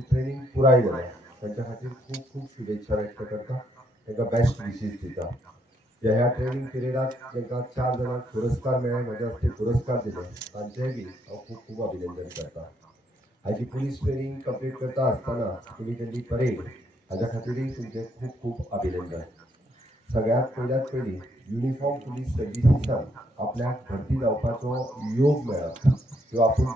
त्यांची ट्रेनिंग पुराय जाल्या त्यांच्या खातीर खूब खूब शुभेच्छा व्यक्त करता, तांकां बेस्ट विशीस दिता। ह्या ट्रेनिंग पिरियडात तांकां 4 जाणांक पुरस्कार मेळ्ळे, म्हजे हस्ते पुरस्कार दिले, तांचेय बी हांव खूब खूब अभिनंदन करता। हाजी पुलीस ट्रेनिंग कंप्लीट करता आसतना तुमी केल्ली परेड हाज्या खातीरय तुमचे खूब खूब अभिनंदन। सगळ्यात पयली युनिफॉर्म पुलीस सर्विसीसान आपल्याक भरती जावपाचो योग मेळप किंवा आपूण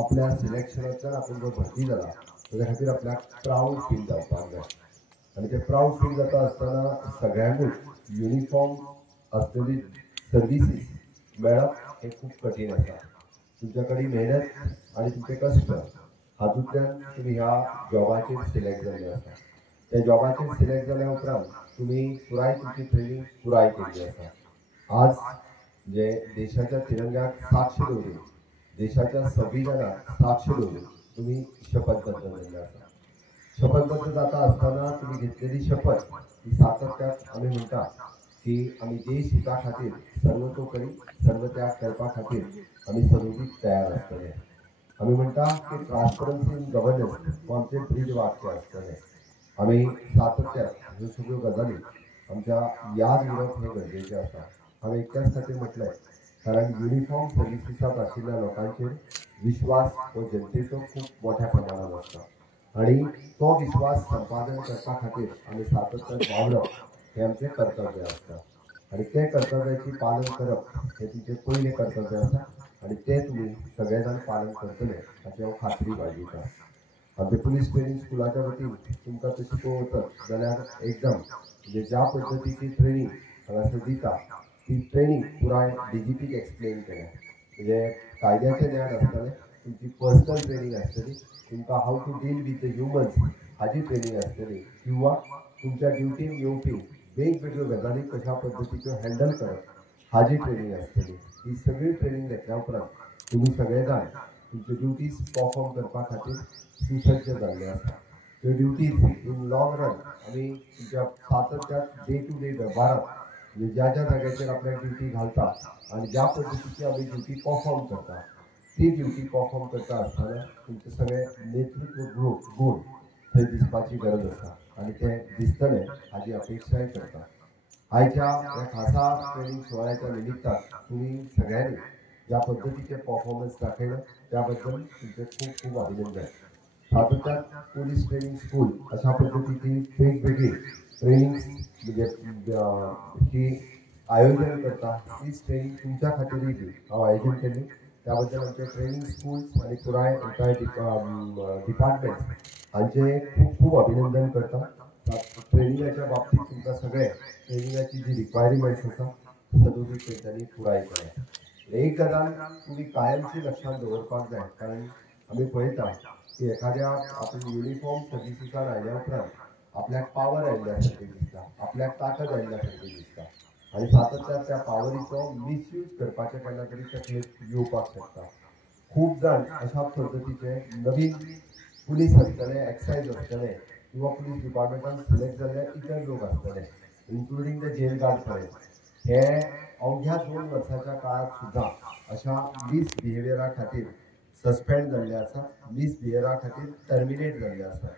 आपल्या सिलेक्शनांतल्यान आपूण जो भरती जाला ताच्या खातीर आपल्याक प्राऊड फील जावपाक जाय। आनी ते प्राऊड फील जाता आसतना सगळ्यांकूच युनिफॉर्म आसलेली सर्विसीस मेळप हे खूब कठीण आसा। तुमच्या कडेन मेहनत आनी तुमचे कश्ट हातूंतल्यान तुमी ह्या जॉबाचेर सिलेक्ट जाल्ले आसा। त्या जॉबाचेर सिलेक्ट जाल्या उपरांत तुमी पुराय तुमची ट्रेनिंग पुराय केल्ली आसा। आज जे देशाच्या तिरंग्याक साक्ष दवरून, देशाच्या संविधानाक साक्ष दवरून तुमी शपथबद्ध जाल्ले आसा। शपथबद्ध जाता आसतना तुमी घेतलेली शपथ ही सातत्यात आमी म्हणटा की आमी देश हिता खातीर सर्वतोपरी सर्व त्याग करपा खातीर आमी सगळीं तयार आसतले। आमी म्हणटा की ट्रान्सपरन्सी इन गव्हर्नन्स हो आमचें ब्रीद वाक्य आसतलें। आमी सातत्यात ह्यो सगळ्यो गजाली आमच्या याद उरप हें गरजेचें आसा। हांवें इतक्याच खातीर म्हटलें कारण युनिफॉर्म सर्विसीसांत आशिल्ल्या लोकांचेर विश्वास हो जनतेचो खूब मोठ्या प्रमाणान आसता आनी तो विश्वास संपादन करपा खातीर आमी सातत्यान वावरप हें आमचें कर्तव्य आसता आनी ते कर्तव्याची पालन करप हें तुमचें पयलें कर्तव्य आसा आनी तें तुमी सगळे जाण पालन करतले हाची हांव खात्री बाळगितां। आमच्या पुलीस ट्रेनिंग स्कुलाच्या वतीन तुमकां तशी पळोवचत जाल्यार एकदम म्हणजे ज्या पद्दतीची ट्रेनिंग हांगासर दिता ती ट्रेनिंग पुराय DGPक एक्सप्लेन केल्या। म्हणजे कायद्याचें ज्ञान आसतलें, तुमची पर्सनल ट्रेनिंग आसतली, तुमकां how to deal with the humans हाजी ट्रेनिंग आसतली किंवा तुमच्या ड्युटीन येवपी वेगवेगळ्यो गजाली कशा पद्दतीच्यो हँडल करप हाजी ट्रेनिंग आसतली। ही सगळी ट्रेनिंग घेतल्या उपरांत तुमी सगळे जाण तुमच्यो ड्युटीज परफॉर्म करपा खातीर सुसज्ज जाल्ले आसा। त्यो ड्युटीज इन लॉंग रन आमी तुमच्या सातत्यात डे टू डे वेव्हारांत म्हणजे ज्या ज्या जाग्याचेर आपल्याक ड्युटी घालता आनी ज्या पद्दतीची आमी ड्युटी परफॉर्म करता ती ड्युटी परफॉर्म करता आसतना तुमचे सगळे नेतृत्व गूण थंय दिसपाची गरज आसा आनी ते दिसतले हाजी अपेक्षाय करता। आयच्या ह्या खासा ट्रेनिंग सुवाळ्याच्या निमित्तान तुमी सगळ्यांनी ज्या पद्दतीचे परफॉर्मन्स दाखयले त्या बद्दल तुमचे खूब खूब अभिनंदन। सातत्यात पुलीस ट्रेनिंग स्कूल अशा पद्दतीची वेगवेगळी ट्रेनिंग म्हणजे ही आयोजन करता, तीच ट्रेनिंग तुमच्या खातीरय बी हांव आयोजन केली। त्याबद्दल आमचे ट्रेनिंग स्कूल्स आनी पुराय एंटायर डिपार्टमेंट्स हांचे खूब खूब अभिनंदन करता। ट्रेनिंगाच्या बाबतीत तुमकां सगळे ट्रेनिंगाची जी रिक्वायरमेंट्स आसा सदोदीत तेंच्यांनी पुराय केल्या। एक गजाल तुमी कायमची लक्षांत दवरपाक जाय कारण आमी पळयता की एखाद्या आपूण युनिफॉर्म सर्विसीसान आयल्या उपरांत आपल्याक पावर आयिल्ल्या सारकें दिसता, आपल्याक ताकद आयिल्ल्या सारकें दिसता आनी सातत्यात त्या पावरीचो मिसयूज करपाचें केन्ना तरी तकलेक येवपाक शकता। खूब जाण अशा पद्दतीचे नवीन पुलीस आसतले, एक्सायज आसतले किंवा पुलीस डिपार्टमेंटान सिलेक्ट जाल्ले इतर लोक आसतले इन्क्लुडींग द जेल गार्ड पर्यंत हे अवघ्या 2 वर्साच्या काळात सुद्दां अशा मिसबिहेवियरा खातीर सस्पेंड जाल्ले आसा, मिसबिहेवियरा खातीर टर्मिनेट जाल्ले आसा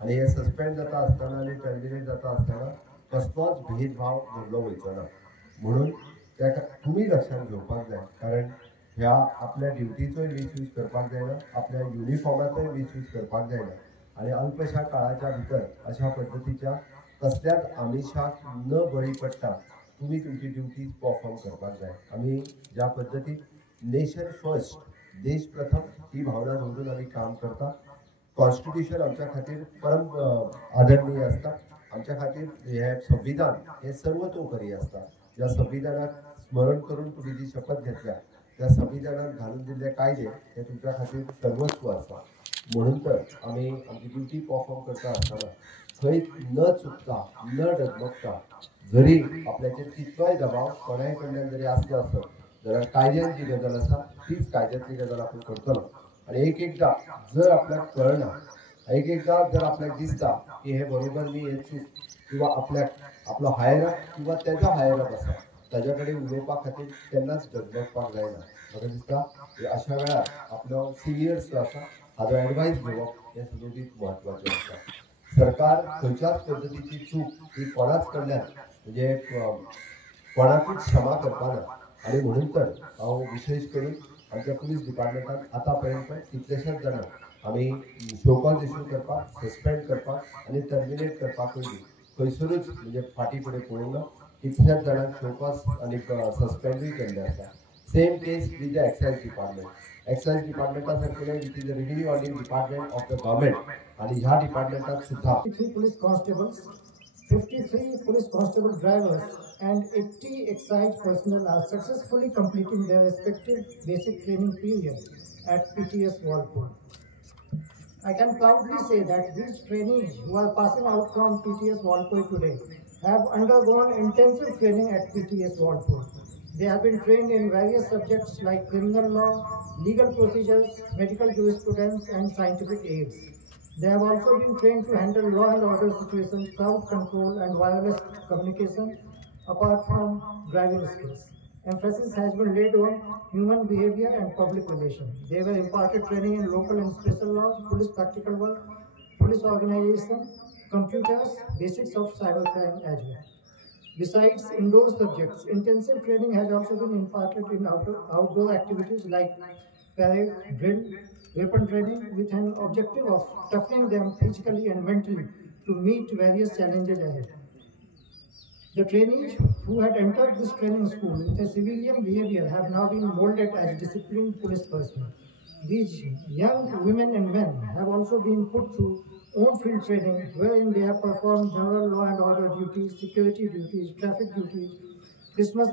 आनी हे सस्पेंड जाता आसतना आनी टर्मिनेट जाता आसतना कसलोच भेदभाव धरलो वयचो ना। म्हणून त्या तुमी लक्षांत घेवपाक जाय कारण ह्या आपल्या ड्युटीचोय मिसयूज करपाक जायना, आपल्या युनिफॉर्माचोय मिसयूज करपाक जायना आनी अल्पशा काळाच्या भितर अशा पद्दतीच्या कसल्याच आमिशाक न बळी पडटा तुमी तुमची ड्युटीज परफॉर्म करपाक जाय। आमी ज्या पद्दतीन नेशन फर्स्ट देश प्रथम ही भावना दवरून आमी काम करता। कॉन्स्टिट्यूशन आमच्या खातीर परम आदरणीय आसता, आमच्या खातीर हे संविधान हे सर्वतोपरी आसता। ज्या संविधानाक स्मरण करून तुमी जी शपथ घेतल्या त्या संविधानान घालून दिल्ले कायदे हे तुमच्या खातीर सर्वस्व आसा। म्हणून तर आमी आमची ड्युटी परफॉर्म करता आसतना खंय न चुकता न डगमगता जरी आपल्याचेर कितलोय दबाव कोणाय कडल्यान जरी आसलो आसत जाल्यार कायद्यान जी गजाल आसा तीच कायद्यातली गजाल आपूण करतलो आनी एक एकदां जर आपल्याक कळना, एक एकदां जर आपल्याक दिसता की हे बरोबर न्ही हे चूक किंवा आपल्याक आपलो हायर अप किंवा तेजो हायर अप आसा ताच्या कडेन उलोवपा खातीर केन्नाच डगमगपाक जायना। म्हाका दिसता की अशा वेळार आपलो सिनियर्स जो आसा हाजो एडवायस घेवप हे सुदोदीत महत्वाचे असता. सरकार खंयच्याच पद्धतीची चूक ही कोणाच कडल्यान म्हणजे कोणाकूच क्षमा करपाना आणि म्हणून तर हांव विशेष करून आमच्या पुलीस डिपार्टमेंटात आतापर्यंत कितलेशेच जाणांक आमी शो कॉज इश्यू करपाक, सस्पेंड करपाक आणि टर्मिनेट करपाक पयलीं खंयसरूच म्हणजे फाटी फुडें पळोवंक ना. कितल्याच जाणांक शो कॉज आनी सस्पेंडूय केल्ले आसा. Same case with the excise department. Excise डिपार्टमेंटा सारकेले which is the revenue audit department of the government आणि ह्या डिपार्टमेंटात सुद्धा 53 police constables, 53 police constable drivers, and 80 excise personnel are successfully completing their respective basic training period at PTS Walpole. I can proudly say that these trainees who are passing out from PTS Walpole today have undergone intensive training at PTS Walpole. They have been trained in various subjects like criminal law, legal procedures, medical jurisprudence, and scientific aids. They have also been trained to handle law and order situations, crowd control, and wireless communication, apart from driving skills. Emphasis has been laid on human behavior and public relations. They were imparted training in local and special laws, police practical work, police organization, computers, basics of cybercrime as well. Besides indoor subjects, intensive training has also been imparted in outdoor activities like parade, drill, weapon training with an objective of toughening them physically and mentally to meet various challenges ahead. The trainees who had entered this training school with a civilian behavior have now been molded as disciplined police personnel. These young women and men have also been put through own field training wherein they have performed general law and order duties, security duties, traffic duties, Christmas